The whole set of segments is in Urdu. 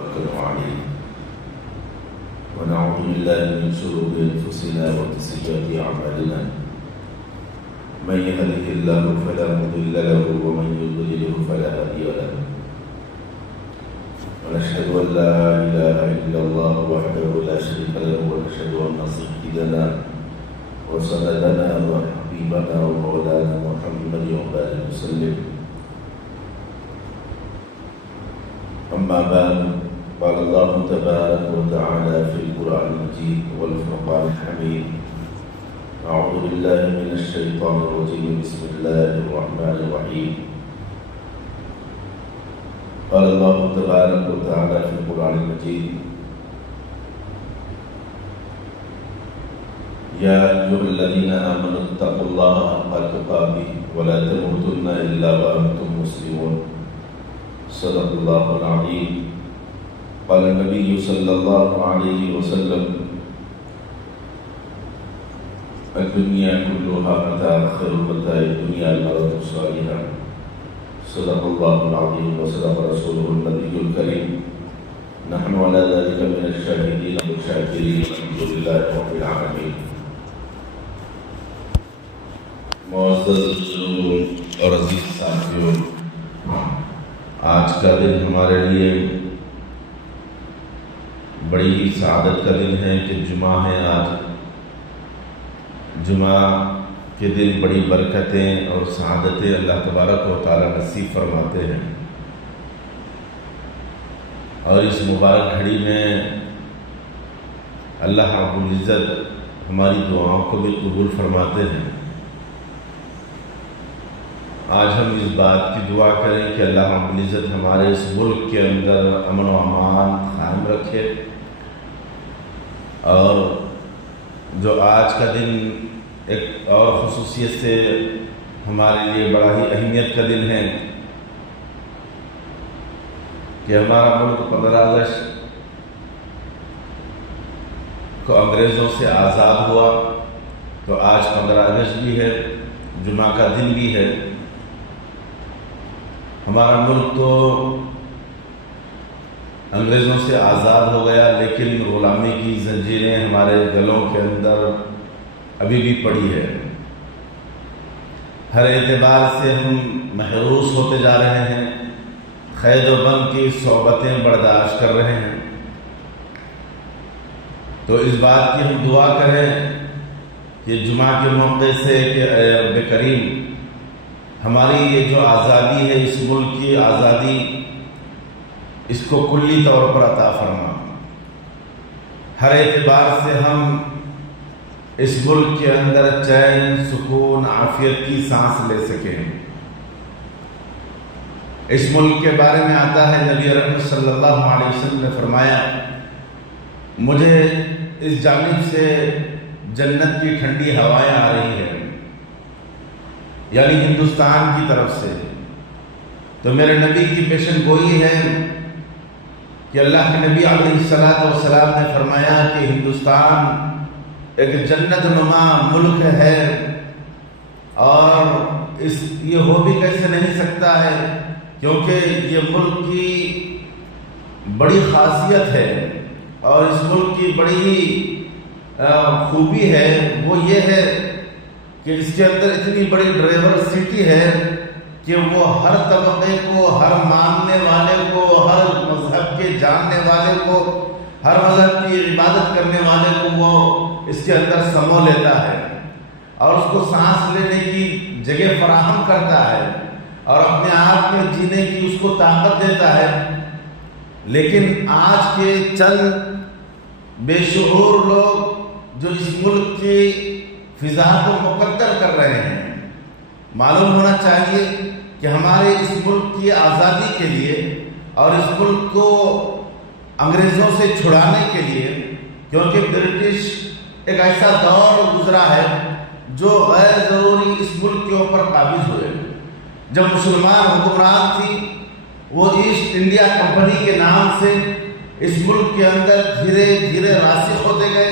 توكلوا عليه ونعوذ بالله من شرور أنفسنا وسيئات أعمالنا من يهده الله فلا مضل له ومن يضلل فلا هادي له ونشهد أن لا إله إلا الله وحده لا شريك له ونشهد أن سيدنا وسندنا وحبيبنا ومولانا محمد وآله وسلم. أما بعد قال الله تبارك وتعالى في القرآن المجيد والفرقان الحميد أعوذ بالله من الشيطان الرجيم بسم الله الرحمن الرحيم. قال الله تبارك وتعالى في القرآن المجيد يا أيها الذين آمنوا اتقوا الله حق تقاته ولا تموتن إلا وأنتم مسلمون. صدق الله العظيم. قال النبي صلى الله عليه وسلم الدنيا كلها متاع خير متاع الدنيا المرء الصالحة. صدق الله العظيم وصدق رسوله النبي الكريم. نحن على ذلك من الشاهدين والشاكرين الحمد لله رب العالمين. معزز بزرگوں اور عزیز ساتھیوں، آج کا دن ہمارے لیے بڑی سعادت کا دن ہے کہ جمعہ ہے. آج جمعہ کے دن بڑی برکتیں اور سعادتیں اللہ تبارک و تعالی نصیب فرماتے ہیں، اور اس مبارک گھڑی میں اللہ رب العزت ہماری دعاؤں کو بھی قبول فرماتے ہیں. آج ہم اس بات کی دعا کریں کہ اللہ رب العزت ہمارے اس ملک کے اندر امن و امان قائم رکھے، اور جو آج کا دن ایک اور خصوصیت سے ہمارے لیے بڑا ہی اہمیت کا دن ہے کہ ہمارا ملک 15 اگست کو انگریزوں سے آزاد ہوا. تو آج 15 اگست بھی ہے، جمعہ کا دن بھی ہے. ہمارا ملک تو انگریزوں سے آزاد ہو گیا، لیکن غلامی کی زنجیریں ہمارے گلوں کے اندر ابھی بھی پڑی ہے. ہر اعتبار سے ہم محروس ہوتے جا رہے ہیں، قید و بند کی صحبتیں برداشت کر رہے ہیں. تو اس بات کی ہم دعا کریں کہ جمعہ کے موقع سے کہ اے رب کریم، ہماری یہ جو آزادی ہے، اس ملک کی آزادی، اس کو کلی طور پر عطا فرما. ہر اعتبار سے ہم اس ملک کے اندر چین، سکون، عافیت کی سانس لے سکیں. اس ملک کے بارے میں آتا ہے، نبی رحمت صلی اللہ علیہ وسلم نے فرمایا، مجھے اس جانب سے جنت کی ٹھنڈی ہوائیں آ رہی ہیں، یعنی ہندوستان کی طرف سے. تو میرے نبی کی پیشن گوئی ہے کہ اللہ کے نبی علیہ السلام نے فرمایا کہ ہندوستان ایک جنت نما ملک ہے، اور یہ ہو بھی کیسے نہیں سکتا ہے، کیونکہ یہ ملک کی بڑی خاصیت ہے، اور اس ملک کی بڑی خوبی ہے، وہ یہ ہے کہ اس کے اندر اتنی بڑی ڈائیورسٹی ہے کہ وہ ہر طبقے کو، ہر ماننے والے کو، ہر مذہب کے جاننے والے کو، ہر مذہب کی عبادت کرنے والے کو وہ اس کے اندر سمو لیتا ہے، اور اس کو سانس لینے کی جگہ فراہم کرتا ہے، اور اپنے آپ میں جینے کی اس کو طاقت دیتا ہے. لیکن آج کے چند بے شعور لوگ جو اس ملک کی فضا کو مقدر کر رہے ہیں، معلوم ہونا چاہیے کہ ہمارے اس ملک کی آزادی کے لیے اور اس ملک کو انگریزوں سے چھڑانے کے لیے، کیونکہ برٹش ایک ایسا دور گزرا ہے جو غیر ضروری اس ملک کے اوپر قابض ہوئے. جب مسلمان حکمران تھی، وہ ایسٹ انڈیا کمپنی کے نام سے اس ملک کے اندر دھیرے دھیرے راسخ ہوتے گئے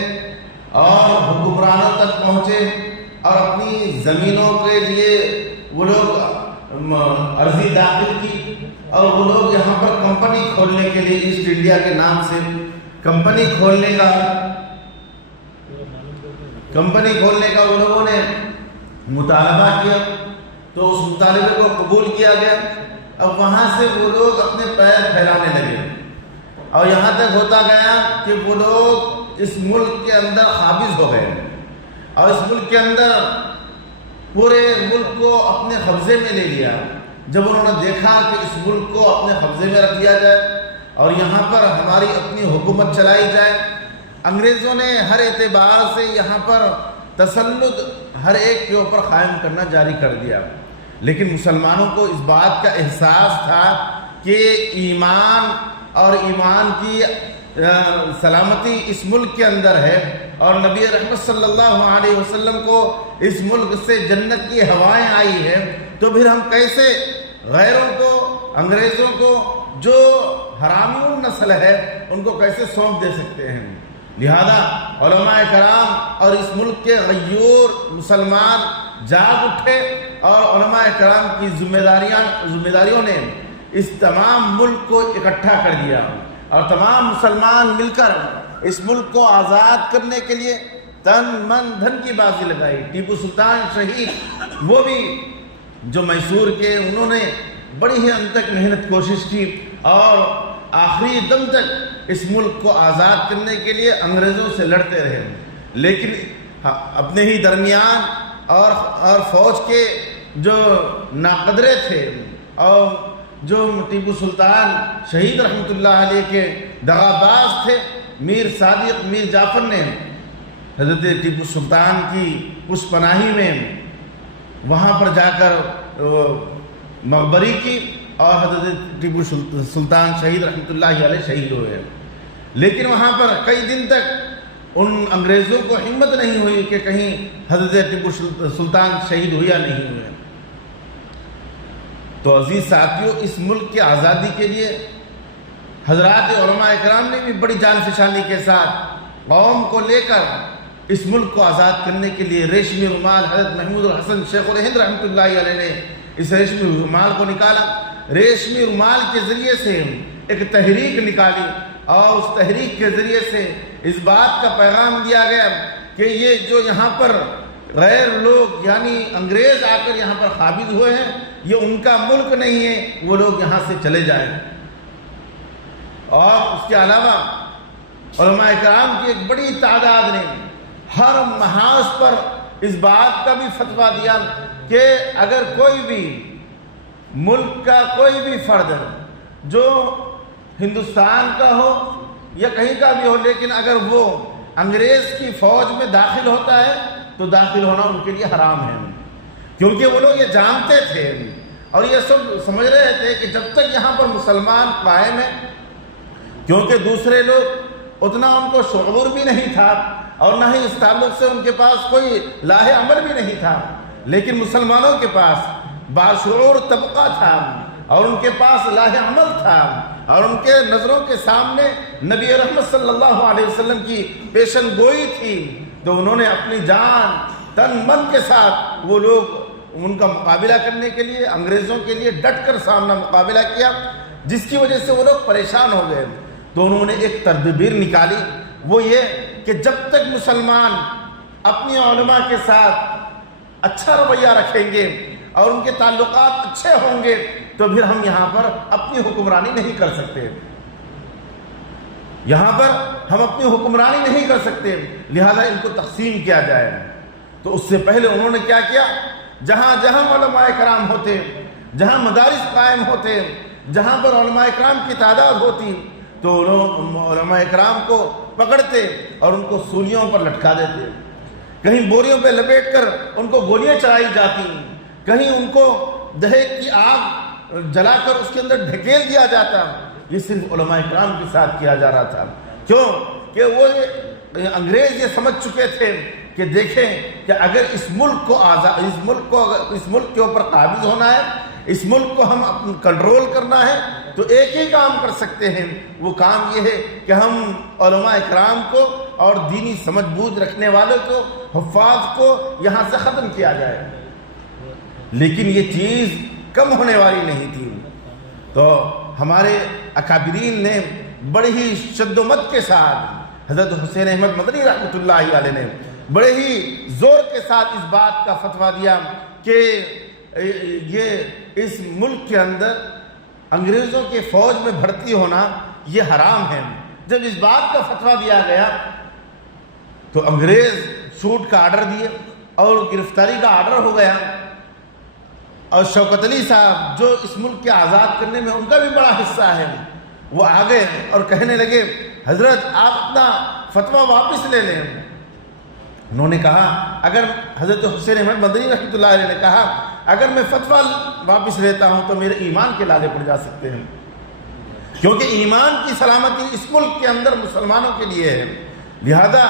اور حکمرانوں تک پہنچے، اور اپنی زمینوں کے لیے وہ لوگ عرضی داخل کی، اور وہ لوگ یہاں پر کمپنی کھولنے کے لیے ایسٹ انڈیا کے نام سے کمپنی کھولنے کا وہ لوگوں نے مطالبہ کیا، تو اس مطالبے کو قبول کیا گیا۔ اب وہاں سے وہ لوگ اپنے پیر پھیلانے لگے، اور یہاں تک ہوتا گیا کہ وہ لوگ اس ملک کے اندر قابض ہو گئے، اور اس ملک کے اندر پورے ملک کو اپنے قبضے میں لے لیا۔ جب انہوں نے دیکھا کہ اس ملک کو اپنے قبضے میں رکھ لیا جائے اور یہاں پر ہماری اپنی حکومت چلائی جائے، انگریزوں نے ہر اعتبار سے یہاں پر تسلط ہر ایک کے اوپر قائم کرنا جاری کر دیا۔ لیکن مسلمانوں کو اس بات کا احساس تھا کہ ایمان اور ایمان کی سلامتی اس ملک کے اندر ہے، اور نبی رحمت صلی اللہ علیہ وسلم کو اس ملک سے جنت کی ہوائیں آئی ہے، تو پھر ہم کیسے غیروں کو، انگریزوں کو جو حرامیون نسل ہے ان کو کیسے سونپ دے سکتے ہیں؟ لہذا علماء کرام اور اس ملک کے غیور مسلمان جاگ اٹھے، اور علماء کرام کی ذمہ داریوں نے اس تمام ملک کو اکٹھا کر دیا، اور تمام مسلمان مل کر اس ملک کو آزاد کرنے کے لیے تن من دھن کی بازی لگائی۔ ٹیپو سلطان شہید وہ بھی جو میسور کے، انہوں نے بڑی ہی انت تک محنت کوشش کی، اور آخری دم تک اس ملک کو آزاد کرنے کے لیے انگریزوں سے لڑتے رہے، لیکن اپنے ہی درمیان اور فوج کے جو ناقدرے تھے، اور جو ٹیپو سلطان شہید رحمۃ اللہ علیہ کے دغاباز تھے، میر صادق، میر جعفر نے حضرت ٹیپو سلطان کی اس پناہی میں وہاں پر جا کر مغبری کی، اور حضرت ٹیپو سلطان شہید رحمۃ اللہ علیہ شہید ہوئے۔ لیکن وہاں پر کئی دن تک ان انگریزوں کو ہمت نہیں ہوئی کہ کہیں حضرت ٹیپو سلطان شہید ہوئے یا نہیں ہوئے۔ تو عزیز ساتھیوں، اس ملک کی آزادی کے لیے حضرات علماء اکرام نے بھی بڑی جان فشانی کے ساتھ قوم کو لے کر اس ملک کو آزاد کرنے کے لیے ریشمی رومال، حضرت محمود الحسن شیخ الہند رحمۃ اللہ علیہ نے اس ریشمی رومال کو نکالا۔ ریشمی رومال کے ذریعے سے ایک تحریک نکالی، اور اس تحریک کے ذریعے سے اس بات کا پیغام دیا گیا کہ یہ جو یہاں پر غیر لوگ یعنی انگریز آ کر یہاں پر قابض ہوئے ہیں، یہ ان کا ملک نہیں ہے، وہ لوگ یہاں سے چلے جائیں۔ اور اس کے علاوہ علماء کرام کی ایک بڑی تعداد نے ہر محاذ پر اس بات کا بھی فتویٰ دیا کہ اگر کوئی بھی ملک کا کوئی بھی فرد جو ہندوستان کا ہو یا کہیں کا بھی ہو، لیکن اگر وہ انگریز کی فوج میں داخل ہوتا ہے تو داخل ہونا ان کے لیے حرام ہے، کیونکہ وہ لوگ یہ جانتے تھے اور یہ سب سمجھ رہے تھے کہ جب تک یہاں پر مسلمان قائم ہیں، کیونکہ دوسرے لوگ اتنا ان کو شعور بھی نہیں تھا اور نہ ہی اس تعلق سے ان کے پاس کوئی لاہ عمل بھی نہیں تھا، لیکن مسلمانوں کے پاس باشعور طبقہ تھا اور ان کے پاس لاہ عمل تھا، اور ان کے نظروں کے سامنے نبی رحمت صلی اللہ علیہ وسلم کی پیشن گوئی تھی، تو انہوں نے اپنی جان تن من کے ساتھ وہ لوگ ان کا مقابلہ کرنے کے لیے انگریزوں کے لیے ڈٹ کر سامنا مقابلہ کیا، جس کی وجہ سے وہ لوگ پریشان ہو گئے۔ تو انہوں نے ایک تدبیر نکالی، وہ یہ کہ جب تک مسلمان اپنی علماء کے ساتھ اچھا رویہ رکھیں گے اور ان کے تعلقات اچھے ہوں گے تو پھر ہم یہاں پر اپنی حکمرانی نہیں کر سکتے، یہاں پر ہم اپنی حکمرانی نہیں کر سکتے، لہذا ان کو تقسیم کیا جائے۔ تو اس سے پہلے انہوں نے کیا کیا، جہاں جہاں علماء کرام ہوتے، جہاں مدارس قائم ہوتے، جہاں پر علماء کرام کی تعداد ہوتی، تو علماء کرام کو پکڑتے اور ان کو سولیوں پر لٹکا دیتے، کہیں بوریوں پہ لپیٹ کر ان کو گولیاں چلائی جاتی، کہیں ان کو دہیگ کی آگ جلا کر اس کے اندر ڈھکیل دیا جاتا۔ یہ صرف علماء کرام کے ساتھ کیا جا رہا تھا، کیوں کہ وہ انگریز یہ سمجھ چکے تھے کہ دیکھیں کہ اگر اس ملک کو اس ملک کے اوپر قابض ہونا ہے، اس ملک کو ہم کنٹرول کرنا ہے، تو ایک ہی کام کر سکتے ہیں، وہ کام یہ ہے کہ ہم علماء اکرام کو اور دینی سمجھ بوجھ رکھنے والوں کو، حفاظ کو یہاں سے ختم کیا جائے۔ لیکن یہ چیز کم ہونے والی نہیں تھی، تو ہمارے اکابرین نے بڑے ہی شد و مت کے ساتھ، حضرت حسین احمد مدنی رحمۃ اللہ علیہ نے بڑے ہی زور کے ساتھ اس بات کا فتویٰ دیا کہ یہ اس ملک کے اندر انگریزوں کے فوج میں بھرتی ہونا یہ حرام ہے۔ جب اس بات کا فتویٰ دیا گیا تو انگریز شوٹ کا آرڈر دیے اور گرفتاری کا آرڈر ہو گیا، اور شوکت علی صاحب جو اس ملک کے آزاد کرنے میں ان کا بھی بڑا حصہ ہے، وہ آگے اور کہنے لگے حضرت آپ اپنا فتویٰ واپس لے لیں۔ انہوں نے کہا اگر حضرت حسین احمد مدنی رحمۃ اللہ علیہ نے کہا اگر میں فتویٰ واپس لیتا ہوں تو میرے ایمان کے لالے پڑ جا سکتے ہیں، کیونکہ ایمان کی سلامتی اس ملک کے اندر مسلمانوں کے لیے ہے، لہذا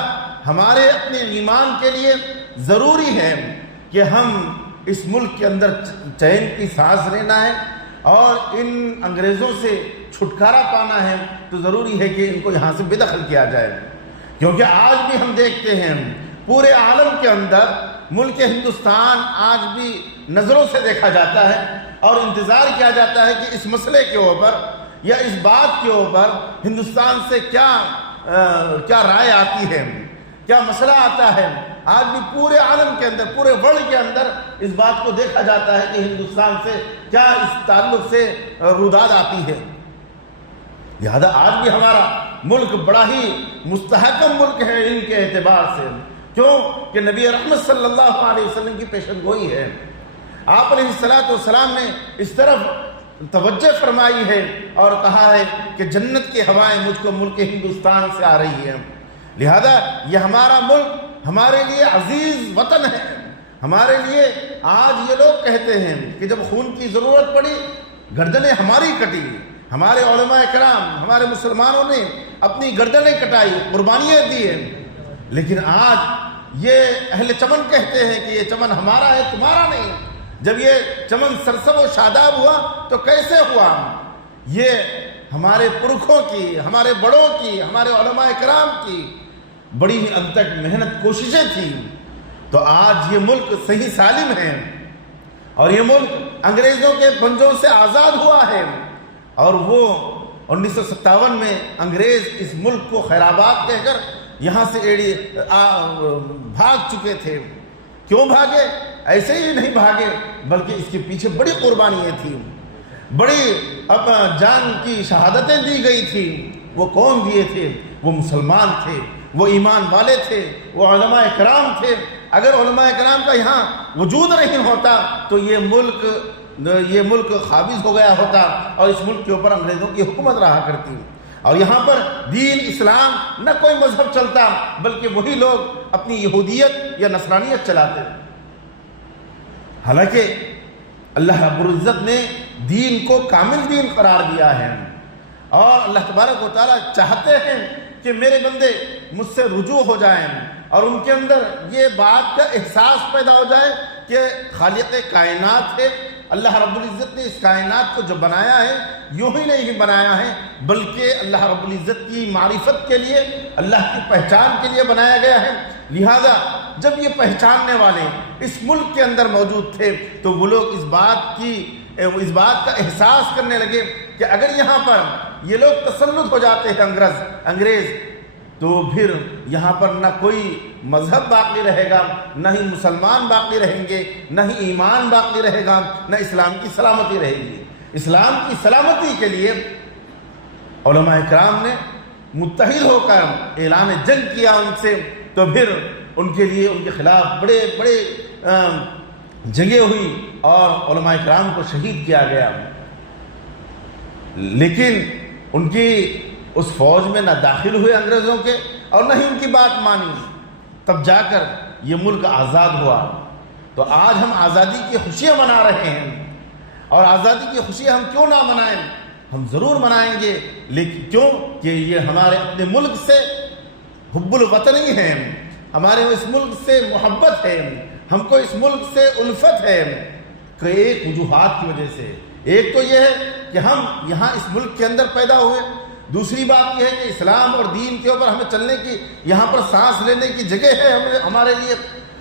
ہمارے اپنے ایمان کے لیے ضروری ہے کہ ہم اس ملک کے اندر چین کی سانس لینا ہے اور ان انگریزوں سے چھٹکارا پانا ہے، تو ضروری ہے کہ ان کو یہاں سے بے دخل کیا جائے، کیونکہ آج بھی ہم دیکھتے ہیں پورے عالم کے اندر ملک ہندوستان آج بھی نظروں سے دیکھا جاتا ہے اور انتظار کیا جاتا ہے کہ اس مسئلے کے اوپر یا اس بات کے اوپر ہندوستان سے کیا رائے آتی ہے، کیا مسئلہ آتا ہے۔ آج بھی پورے عالم کے اندر، پورے ورلڈ کے اندر اس بات کو دیکھا جاتا ہے کہ ہندوستان سے کیا اس تعلق سے روداد آتی ہے، لہذا آج بھی ہمارا ملک بڑا ہی مستحکم ملک ہے ان کے اعتبار سے، کیوں کہ نبی رحمت صلی اللہ علیہ وسلم کی پیشن گوئی ہے۔ آپ علیہ السلام نے اس طرف توجہ فرمائی ہے اور کہا ہے کہ جنت کی ہوائیں مجھ کو ملک ہندوستان سے آ رہی ہیں، لہذا یہ ہمارا ملک ہمارے لیے عزیز وطن ہے۔ ہمارے لیے آج یہ لوگ کہتے ہیں کہ جب خون کی ضرورت پڑی گردنیں ہماری کٹی، ہمارے علماء کرام ہمارے مسلمانوں نے اپنی گردنیں کٹائی، قربانیاں دی ہیں، لیکن آج یہ اہل چمن کہتے ہیں کہ یہ چمن ہمارا ہے تمہارا نہیں۔ جب یہ چمن سرسب و شاداب ہوا تو کیسے ہوا؟ یہ ہمارے پرکھوں کی، ہمارے بڑوں کی، ہمارے علماء کرام کی بڑی ہی انتک محنت کوششیں تھیں، تو آج یہ ملک صحیح سالم ہے اور یہ ملک انگریزوں کے پنجوں سے آزاد ہوا ہے، اور وہ 1957 میں انگریز اس ملک کو خیرآباد کہہ کر یہاں سے بھاگ چکے تھے۔ کیوں بھاگے؟ ایسے ہی نہیں بھاگے، بلکہ اس کے پیچھے بڑی قربانیاں تھیں، بڑی جان کی شہادتیں دی گئی تھیں۔ وہ کون دیے تھے؟ وہ مسلمان تھے، وہ ایمان والے تھے، وہ علماء کرام تھے۔ اگر علماء کرام کا یہاں وجود نہیں ہوتا تو یہ ملک قابض ہو گیا ہوتا اور اس ملک کے اوپر انگریزوں کی حکومت رہا کرتی، اور یہاں پر دین اسلام نہ کوئی مذہب چلتا بلکہ وہی لوگ اپنی یہودیت یا نصرانیت چلاتے۔ حالانکہ اللہ رب العزت نے دین کو کامل دین قرار دیا ہے، اور اللہ تبارک و تعالیٰ چاہتے ہیں کہ میرے بندے مجھ سے رجوع ہو جائیں اور ان کے اندر یہ بات کا احساس پیدا ہو جائے کہ خالق کائنات ہے، اللہ رب العزت نے اس کائنات کو جو بنایا ہے یوں ہی نہیں بنایا ہے بلکہ اللہ رب العزت کی معرفت کے لیے، اللہ کی پہچان کے لیے بنایا گیا ہے۔ لہذا جب یہ پہچاننے والے اس ملک کے اندر موجود تھے تو وہ لوگ اس بات کا احساس کرنے لگے کہ اگر یہاں پر یہ لوگ تسلط ہو جاتے ہیں انگریز، تو پھر یہاں پر نہ کوئی مذہب باقی رہے گا، نہ ہی مسلمان باقی رہیں گے، نہ ہی ایمان باقی رہے گا، نہ اسلام کی سلامتی رہے گی۔ اسلام کی سلامتی کے لیے علماء کرام نے متحد ہو کر اعلان جنگ کیا ان سے، تو پھر ان کے لیے ان کے خلاف بڑے بڑے جنگیں ہوئی اور علماء کرام کو شہید کیا گیا، لیکن ان کی اس فوج میں نہ داخل ہوئے انگریزوں کے اور نہ ہی ان کی بات مانی، تب جا کر یہ ملک آزاد ہوا۔ تو آج ہم آزادی کی خوشیاں منا رہے ہیں، اور آزادی کی خوشیاں ہم کیوں نہ منائیں؟ ہم ضرور منائیں گے، لیکن کیوں کہ یہ ہمارے اپنے ملک سے حب الوطنی ہے، ہمارے اس ملک سے محبت ہے، ہم کو اس ملک سے الفت ہے، کہ ایک وجوہات کی وجہ سے۔ ایک تو یہ ہے کہ ہم یہاں اس ملک کے اندر پیدا ہوئے، دوسری بات یہ ہے کہ اسلام اور دین کے اوپر ہمیں چلنے کی، یہاں پر سانس لینے کی جگہ ہے ہمارے لیے،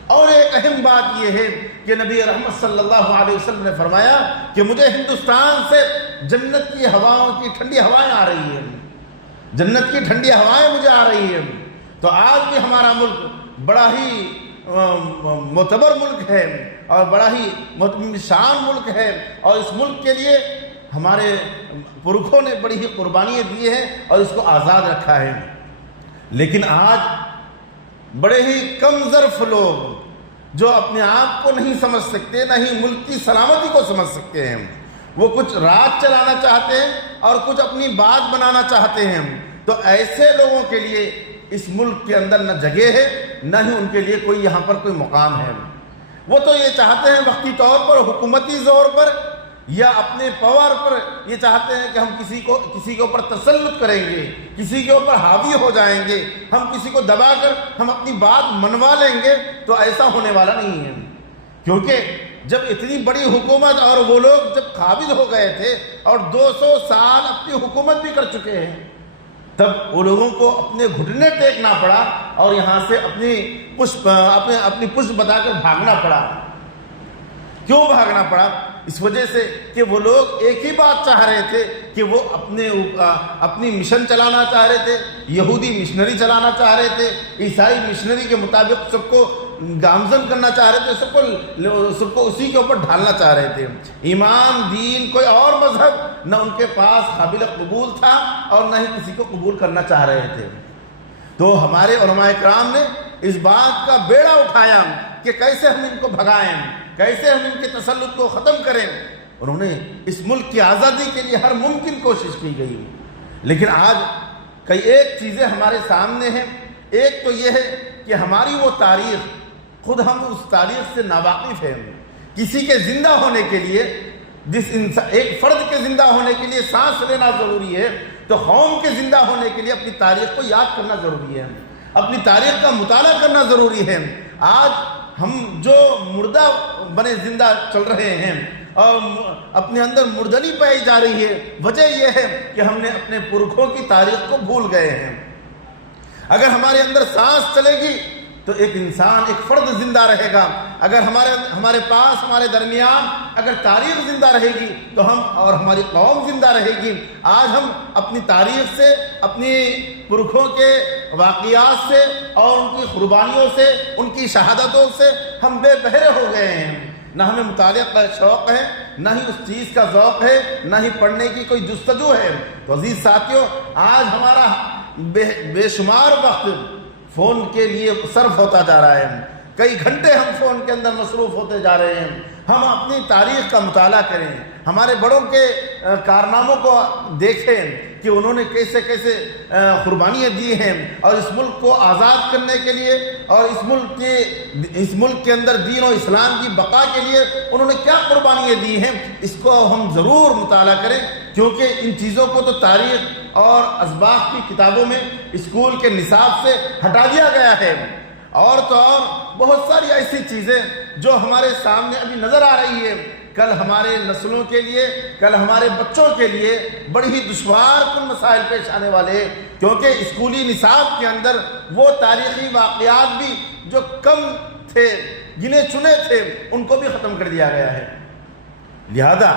اور ایک اہم بات یہ ہے کہ نبی رحمت صلی اللہ علیہ وسلم نے فرمایا کہ مجھے ہندوستان سے جنت کی ہواؤں کی ٹھنڈی ہوائیں آ رہی ہیں، جنت کی ٹھنڈی ہوائیں مجھے آ رہی ہیں۔ تو آج بھی ہمارا ملک بڑا ہی معتبر ملک ہے اور بڑا ہی شان ملک ہے، اور اس ملک کے لیے ہمارے پرکھوں نے بڑی ہی قربانیاں دی ہیں اور اس کو آزاد رکھا ہے۔ لیکن آج بڑے ہی کم ظرف لوگ جو اپنے آپ کو نہیں سمجھ سکتے، نہ ہی ملک کی سلامتی کو سمجھ سکتے ہیں، وہ کچھ راج چلانا چاہتے ہیں اور کچھ اپنی بات بنانا چاہتے ہیں۔ تو ایسے لوگوں کے لیے اس ملک کے اندر نہ جگہ ہے، نہ ہی ان کے لیے کوئی یہاں پر کوئی مقام ہے۔ وہ تو یہ چاہتے ہیں وقتی طور پر، حکومتی زور پر یا اپنے پاور پر، یہ چاہتے ہیں کہ ہم کسی کے اوپر تسلط کریں گے، کسی کے اوپر حاوی ہو جائیں گے، ہم کسی کو دبا کر ہم اپنی بات منوا لیں گے۔ تو ایسا ہونے والا نہیں ہے، کیونکہ جب اتنی بڑی حکومت اور وہ لوگ جب قابض ہو گئے تھے اور 200 سال اپنی حکومت بھی کر چکے ہیں، تب وہ لوگوں کو اپنے گھٹنے ٹیکنا پڑا اور یہاں سے اپنی پشت بتا کر بھاگنا پڑا۔ کیوں بھاگنا پڑا؟ اس وجہ سے کہ وہ لوگ ایک ہی بات چاہ رہے تھے کہ وہ اپنی مشن چلانا چاہ رہے تھے، یہودی مشنری چلانا چاہ رہے تھے، عیسائی مشنری کے مطابق سب کو گامزن کرنا چاہ رہے تھے، سب کو اسی کے اوپر ڈھالنا چاہ رہے تھے۔ ایمان، دین، کوئی اور مذہب نہ ان کے پاس قابل قبول تھا اور نہ ہی کسی کو قبول کرنا چاہ رہے تھے۔ تو ہمارے علماء کرام نے اس بات کا بیڑا اٹھایا کہ کیسے ہم ان کو بھگائیں، کیسے ہم ان کے تسلط کو ختم کریں۔ انہوں نے اس ملک کی آزادی کے لیے ہر ممکن کوشش کی گئی، لیکن آج کئی ایک چیزیں ہمارے سامنے ہیں۔ ایک تو یہ ہے کہ ہماری وہ تاریخ، خود ہم اس تاریخ سے ناواقف ہیں۔ کسی کے زندہ ہونے کے لیے، ایک فرد کے زندہ ہونے کے لیے سانس لینا ضروری ہے، تو قوم کے زندہ ہونے کے لیے اپنی تاریخ کو یاد کرنا ضروری ہے، اپنی تاریخ کا مطالعہ کرنا ضروری ہے۔ آج ہم جو مردہ بنے زندہ چل رہے ہیں اور اپنے اندر مردنی پائی جا رہی ہے، وجہ یہ ہے کہ ہم نے اپنے پرکھوں کی تاریخ کو بھول گئے ہیں۔ اگر ہمارے اندر سانس چلے گی تو ایک انسان، ایک فرد زندہ رہے گا۔ اگر ہمارے پاس، ہمارے درمیان اگر تاریخ زندہ رہے گی تو ہم اور ہماری قوم زندہ رہے گی۔ آج ہم اپنی تاریخ سے، اپنی پرکھوں کے واقعات سے اور ان کی قربانیوں سے، ان کی شہادتوں سے ہم بے بہرے ہو گئے ہیں۔ نہ ہمیں مطالعہ کا شوق ہے، نہ ہی اس چیز کا ذوق ہے، نہ ہی پڑھنے کی کوئی جستجو ہے۔ تو عزیز ساتھیوں، آج ہمارا بے شمار وقت فون کے لیے صرف ہوتا جا رہا ہے۔ کئی گھنٹے ہم فون کے اندر مصروف ہوتے جا رہے ہیں۔ ہم اپنی تاریخ کا مطالعہ کریں، ہمارے بڑوں کے کارناموں کو دیکھیں کہ انہوں نے کیسے کیسے قربانیاں دی ہیں، اور اس ملک کو آزاد کرنے کے لیے اور اس ملک کے اندر دین و اسلام کی بقا کے لیے انہوں نے کیا قربانیاں دی ہیں۔ اس کو ہم ضرور مطالعہ کریں، کیونکہ ان چیزوں کو تو تاریخ اور اسباق کی کتابوں میں اسکول کے نصاب سے ہٹا دیا گیا ہے۔ اور تو اور بہت ساری ایسی چیزیں جو ہمارے سامنے ابھی نظر آ رہی ہے، کل ہمارے نسلوں کے لیے، کل ہمارے بچوں کے لیے بڑی ہی دشوار کن مسائل پیش آنے والے ہیں، کیونکہ اسکولی نصاب کے اندر وہ تاریخی واقعات بھی جو کم تھے، گنے چنے تھے، ان کو بھی ختم کر دیا گیا ہے۔ لہذا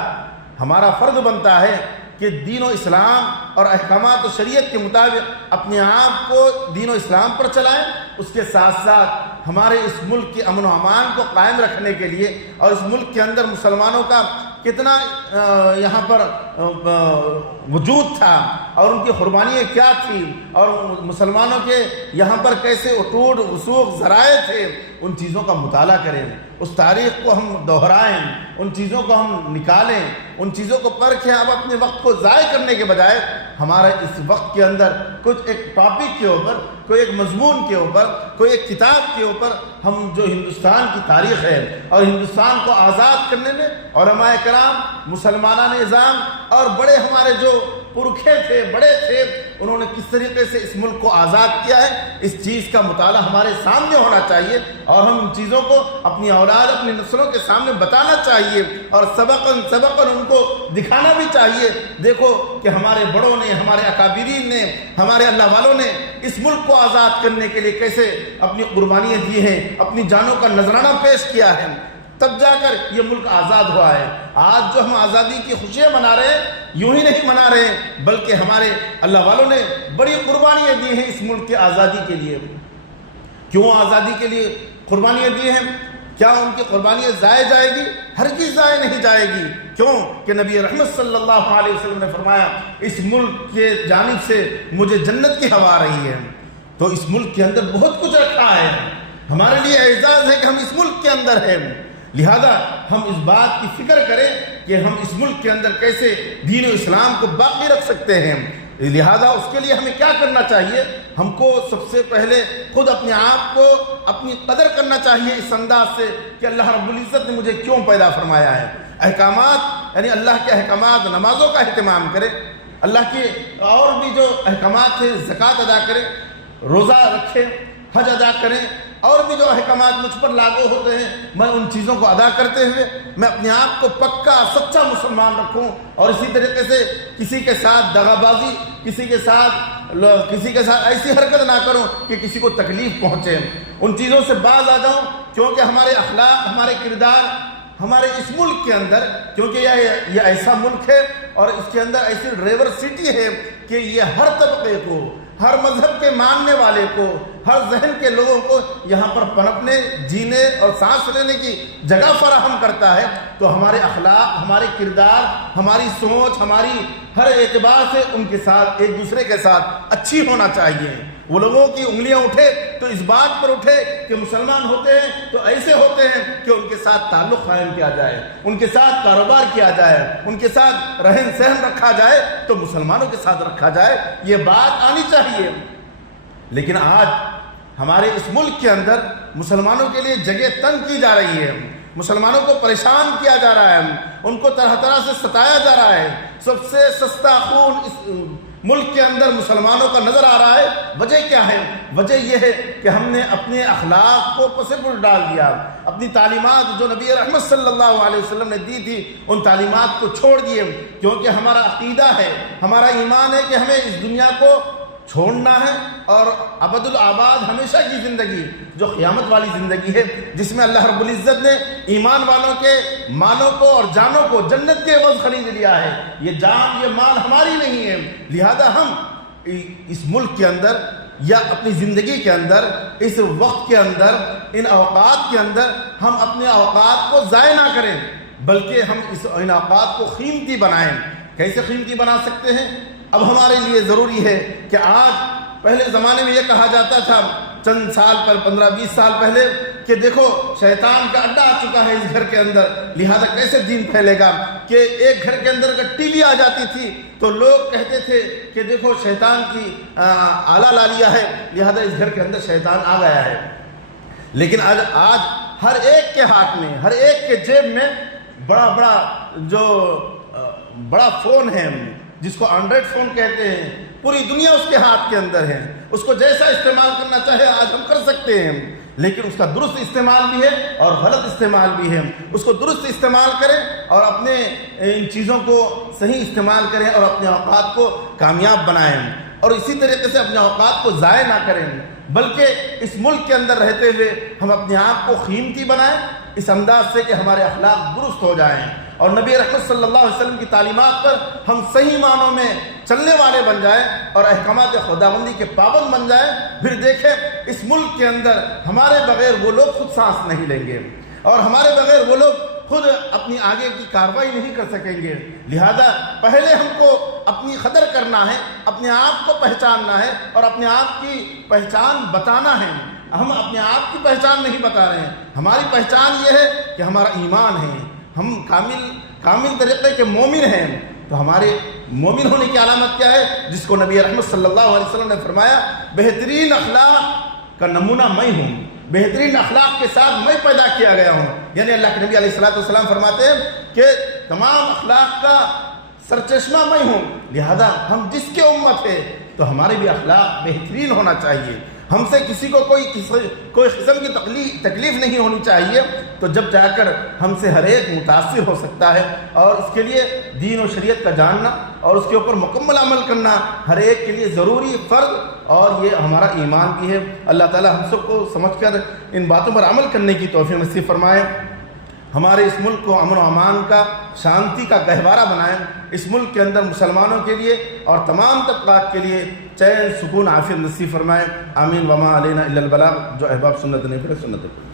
ہمارا فرض بنتا ہے کہ دین و اسلام اور احکامات و شریعت کے مطابق اپنے آپ کو دین و اسلام پر چلائیں، اس کے ساتھ ساتھ ہمارے اس ملک کے امن و امان کو قائم رکھنے کے لیے، اور اس ملک کے اندر مسلمانوں کا کتنا یہاں پر وجود تھا اور ان کی قربانیاں کیا تھیں، اور مسلمانوں کے یہاں پر کیسے اٹوٹ وثوق ذرائع تھے، ان چیزوں کا مطالعہ کریں، اس تاریخ کو ہم دہرائیں، ان چیزوں کو ہم نکالیں، ان چیزوں کو پرکھیں۔ اب اپنے وقت کو ضائع کرنے کے بجائے ہمارا اس وقت کے اندر کچھ ایک ٹاپک کے اوپر، کوئی ایک مضمون کے اوپر، کوئی ایک کتاب کے اوپر ہم جو ہندوستان کی تاریخ ہے اور ہندوستان کو آزاد کرنے میں علماء کرام، مسلمانہ نظام اور بڑے ہمارے جو پرکھے تھے، بڑے تھے، انہوں نے کس طریقے سے اس ملک کو آزاد کیا ہے، اس چیز کا مطالعہ ہمارے سامنے ہونا چاہیے، اور ہم ان چیزوں کو اپنی اولاد، اپنی نسلوں کے سامنے بتانا چاہیے، اور سبقاً ان کو دکھانا بھی چاہیے۔ دیکھو کہ ہمارے بڑوں نے، ہمارے اکابرین نے، ہمارے اللہ والوں نے اس ملک کو آزاد کرنے کے لیے کیسے اپنی قربانیاں دی ہیں، اپنی جانوں کا نذرانہ پیش کیا ہے، تب جا کر یہ ملک آزاد ہوا ہے۔ آج جو ہم آزادی کی خوشیاں منا رہے ہیں، یوں ہی نہیں منا رہے ہیں، بلکہ ہمارے اللہ والوں نے بڑی قربانیاں دی ہیں اس ملک کی آزادی کے لیے۔ کیوں آزادی کے لیے قربانیاں دی ہیں؟ کیا ان کی قربانیاں ضائع جائے گی؟ ہرگز ضائع نہیں جائے گی۔ کیوں کہ نبی رحمت صلی اللہ علیہ وسلم نے فرمایا اس ملک کے جانب سے مجھے جنت کی ہوا آ رہی ہے۔ تو اس ملک کے اندر بہت کچھ رکھا ہے، ہمارے لیے اعزاز ہے کہ ہم اس ملک کے اندر ہیں، لہذا ہم اس بات کی فکر کریں کہ ہم اس ملک کے اندر کیسے دین و اسلام کو باقی رکھ سکتے ہیں۔ لہذا اس کے لیے ہمیں کیا کرنا چاہیے؟ ہم کو سب سے پہلے خود اپنے آپ کو اپنی قدر کرنا چاہیے اس انداز سے کہ اللہ رب العزت نے مجھے کیوں پیدا فرمایا ہے۔ احکامات یعنی اللہ کے احکامات، نمازوں کا اہتمام کرے، اللہ کے اور بھی جو احکامات ہیں، زکوٰۃ ادا کرے، روزہ رکھے، حج ادا کریں، اور بھی جو احکامات مجھ پر لاگو ہوتے ہیں میں ان چیزوں کو ادا کرتے ہوئے میں اپنے آپ کو پکا سچا مسلمان رکھوں، اور اسی طریقے سے کسی کے ساتھ دغا بازی، کسی کے ساتھ ایسی حرکت نہ کروں کہ کسی کو تکلیف پہنچے، ان چیزوں سے باز آ جاؤں، کیونکہ ہمارے اخلاق، ہمارے کردار ہمارے اس ملک کے اندر، کیونکہ یہ ایسا ملک ہے اور اس کے اندر ایسی ڈائیورسٹی ہے کہ یہ ہر طبقے کو، ہر مذہب کے ماننے والے کو، ہر ذہن کے لوگوں کو یہاں پر پنپنے، جینے اور سانس لینے کی جگہ فراہم کرتا ہے۔ تو ہمارے اخلاق، ہمارے کردار، ہماری سوچ، ہماری ہر اعتبار سے ان کے ساتھ، ایک دوسرے کے ساتھ اچھی ہونا چاہیے۔ وہ لوگوں کی انگلیاں اٹھے تو اس بات پر اٹھے کہ مسلمان ہوتے ہیں تو ایسے ہوتے ہیں کہ ان کے ساتھ تعلق قائم کیا جائے، ان کے ساتھ کاروبار کیا جائے، ان کے ساتھ رہن سہن رکھا جائے تو مسلمانوں کے ساتھ رکھا جائے، یہ بات آنی چاہیے۔ لیکن آج ہمارے اس ملک کے اندر مسلمانوں کے لیے جگہ تنگ کی جا رہی ہے، مسلمانوں کو پریشان کیا جا رہا ہے، ان کو طرح طرح سے ستایا جا رہا ہے۔ سب سے سستا خون اس ملک کے اندر مسلمانوں کا نظر آ رہا ہے۔ وجہ کیا ہے؟ وجہ یہ ہے کہ ہم نے اپنے اخلاق کو پس پش ڈال دیا، اپنی تعلیمات جو نبی رحمت صلی اللہ علیہ وسلم نے دی تھی ان تعلیمات کو چھوڑ دیے، کیونکہ ہمارا عقیدہ ہے، ہمارا ایمان ہے کہ ہمیں اس دنیا کو چھوڑنا ہے اور ابد الآباد ہمیشہ کی زندگی جو قیامت والی زندگی ہے، جس میں اللہ رب العزت نے ایمان والوں کے مالوں کو اور جانوں کو جنت کے عوض خرید لیا ہے۔ یہ جان، یہ مال ہماری نہیں ہے، لہذا ہم اس ملک کے اندر یا اپنی زندگی کے اندر، اس وقت کے اندر، ان اوقات کے اندر ہم اپنے اوقات کو ضائع نہ کریں، بلکہ ہم ان اوقات کو قیمتی بنائیں۔ کیسے قیمتی بنا سکتے ہیں؟ اب ہمارے لیے ضروری ہے کہ آج، پہلے زمانے میں یہ کہا جاتا تھا چند سال پر، 15-20 سال پہلے، کہ دیکھو شیطان کا اڈا آ چکا ہے اس گھر کے اندر، لہذا کیسے دین پھیلے گا؟ کہ ایک گھر کے اندر اگر ٹی وی آ جاتی تھی تو لوگ کہتے تھے کہ دیکھو شیطان کی آلہ لا لیا ہے، لہذا اس گھر کے اندر شیطان آ گیا ہے۔ لیکن آج ہر ایک کے ہاتھ میں، ہر ایک کے جیب میں بڑا فون ہے، جس کو اینڈرائڈ فون کہتے ہیں، پوری دنیا اس کے ہاتھ کے اندر ہے، اس کو جیسا استعمال کرنا چاہے آج ہم کر سکتے ہیں، لیکن اس کا درست استعمال بھی ہے اور غلط استعمال بھی ہے۔ اس کو درست استعمال کریں اور اپنے ان چیزوں کو صحیح استعمال کریں اور اپنے اوقات کو کامیاب بنائیں، اور اسی طریقے سے اپنے اوقات کو ضائع نہ کریں، بلکہ اس ملک کے اندر رہتے ہوئے ہم اپنے آپ کو قیمتی بنائیں اس انداز سے کہ ہمارے اخلاق درست ہو جائیں، اور نبی رحمت صلی اللہ علیہ وسلم کی تعلیمات پر ہم صحیح معنوں میں چلنے والے بن جائیں اور احکامات خداوندی کے پابند بن جائیں۔ پھر دیکھیں اس ملک کے اندر ہمارے بغیر وہ لوگ خود سانس نہیں لیں گے، اور ہمارے بغیر وہ لوگ خود اپنی آگے کی کارروائی نہیں کر سکیں گے۔ لہذا پہلے ہم کو اپنی قدر کرنا ہے، اپنے آپ کو پہچاننا ہے اور اپنے آپ کی پہچان بتانا ہے۔ ہم اپنے آپ کی پہچان نہیں بتا رہے ہیں، ہماری پہچان یہ ہے کہ ہمارا ایمان ہے، ہم کامل طریقے کے مومن ہیں۔ تو ہمارے مومن ہونے کی علامت کیا ہے؟ جس کو نبی رحمت صلی اللہ علیہ وسلم نے فرمایا بہترین اخلاق کا نمونہ میں ہوں، بہترین اخلاق کے ساتھ میں پیدا کیا گیا ہوں۔ یعنی اللہ کے نبی علیہ الصلوۃ والسلام فرماتے ہیں کہ تمام اخلاق کا سرچشمہ میں ہوں، لہذا ہم جس کے امت ہے تو ہمارے بھی اخلاق بہترین ہونا چاہیے، ہم سے کسی کو کوئی قسم کی تکلیف نہیں ہونی چاہیے، تو جب جا کر ہم سے ہر ایک متاثر ہو سکتا ہے۔ اور اس کے لیے دین و شریعت کا جاننا اور اس کے اوپر مکمل عمل کرنا ہر ایک کے لیے ضروری فرض، اور یہ ہمارا ایمان بھی ہے۔ اللہ تعالی ہم سب کو سمجھ کر ان باتوں پر عمل کرنے کی توفیق نصیب فرمائے۔ ہمارے اس ملک کو امن و امان کا، شانتی کا گہوارہ بنائیں، اس ملک کے اندر مسلمانوں کے لیے اور تمام طبقات کے لیے چین، سکون، عافیت نصیب فرمائیں۔ آمین۔ وما علینا الا البلاغ۔ جو احباب سنت نہیں پڑھے سنت پڑھے۔